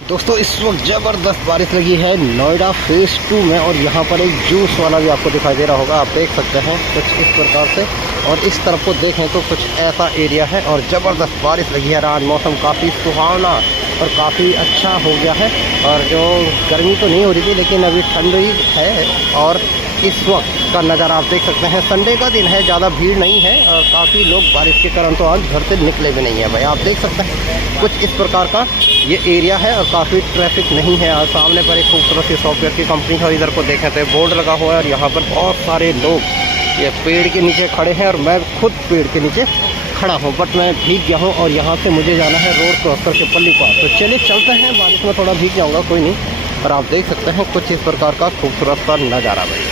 दोस्तों इस वक्त ज़बरदस्त बारिश लगी है नोएडा फेज़ 2 में और यहाँ पर एक जूस वाला भी आपको दिखाई दे रहा होगा। आप देख सकते हैं कुछ इस प्रकार से, और इस तरफ को देखें तो कुछ ऐसा एरिया है और ज़बरदस्त बारिश लगी है। आज मौसम काफ़ी सुहावना और काफ़ी अच्छा हो गया है, और जो गर्मी तो नहीं हो रही थी लेकिन अभी ठंड ही है। और इस वक्त का नज़ारा आप देख सकते हैं, संडे का दिन है, ज़्यादा भीड़ नहीं है और काफ़ी लोग बारिश के कारण तो आज घर से निकले भी नहीं है। भाई आप देख सकते हैं कुछ इस प्रकार का ये एरिया है और काफ़ी ट्रैफिक नहीं है। और सामने पर एक खूबसूरत सी सॉफ्टवेयर की कंपनी है, इधर को देखें तो बोर्ड लगा हुआ है और यहाँ पर बहुत सारे लोग ये पेड़ के नीचे खड़े हैं और मैं खुद पेड़ के नीचे खड़ा हूँ, बट मैं भीग गया हूँ और यहाँ से मुझे जाना है रोड क्रॉस करके पल्ली पार। तो चलिए चलते हैं, बारिश में थोड़ा भीग जाऊँगा, कोई नहीं। और आप देख सकते हैं कुछ इस प्रकार का खूबसूरत सा नज़ारा भाई।